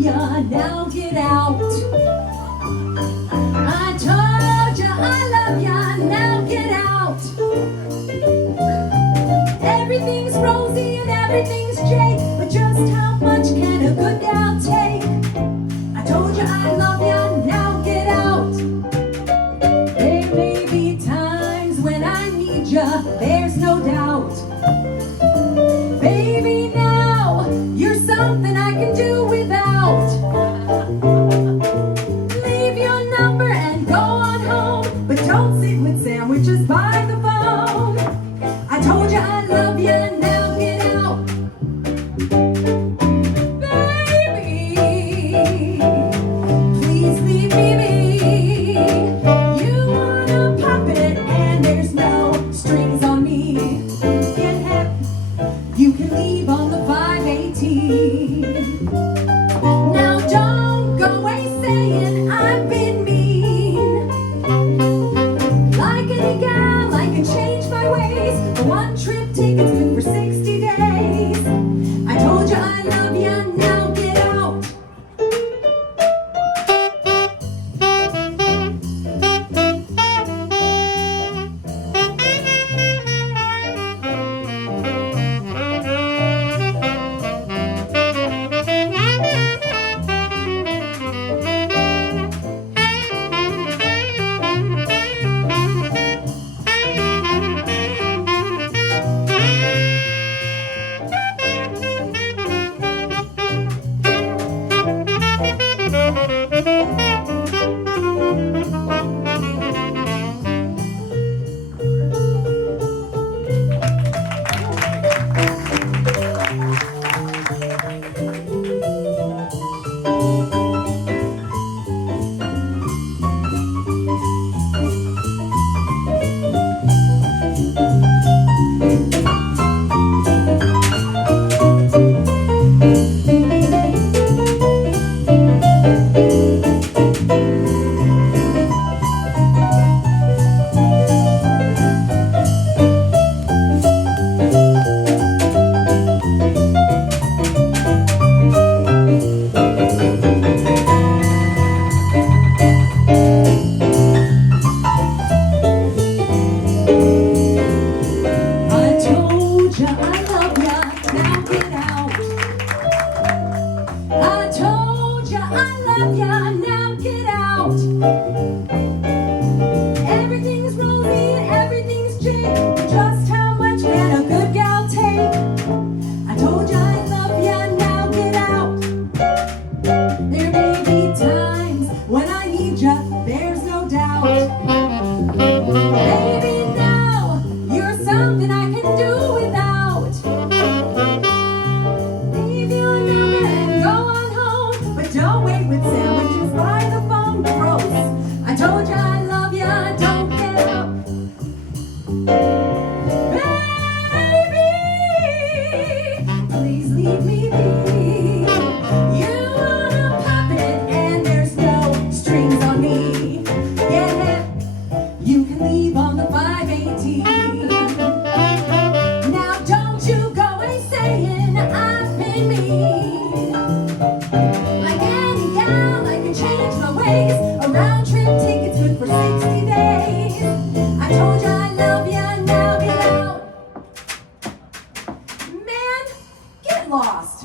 ya, now get out. I told ya I love ya, now get out. Everything's rosy and everything's Jake, but just how much can a good gal take? I told ya I love ya, now get out. There may be times when I need ya, there's no doubt. Baby, now you're something I can do without. Leave your number and go on home, but don't sit with sandwiches by the phone. I told ya I love ya, now get out. Baby, please leave me be. You want a puppet and there's no strings on me. Get hip, you can leave on the 518. Now don't go away saying I've been mean. Like any gal, I can change my ways. A one-trip ticket's good for 60 days. I told you I love you, now get out. Everything's rosy and everything's Jake. Just how much can a good gal take? I told ya I love ya, now get out. There may be times when I need ya, there's no doubt. Baby, now you're something I can do without. Leave your number and go on home, but don't wait with sandwiches by the phone. Gross. I told ya I love ya, don't get out. Baby, please leave me be. You want a puppet and there's no strings on me. Get hip, you can leave on the 518. Now don't you go away saying I've been mean. Like any gal, I can change my ways. A round trip ticket's good for 60 days. I told ya I love ya, now get out. Man, get lost.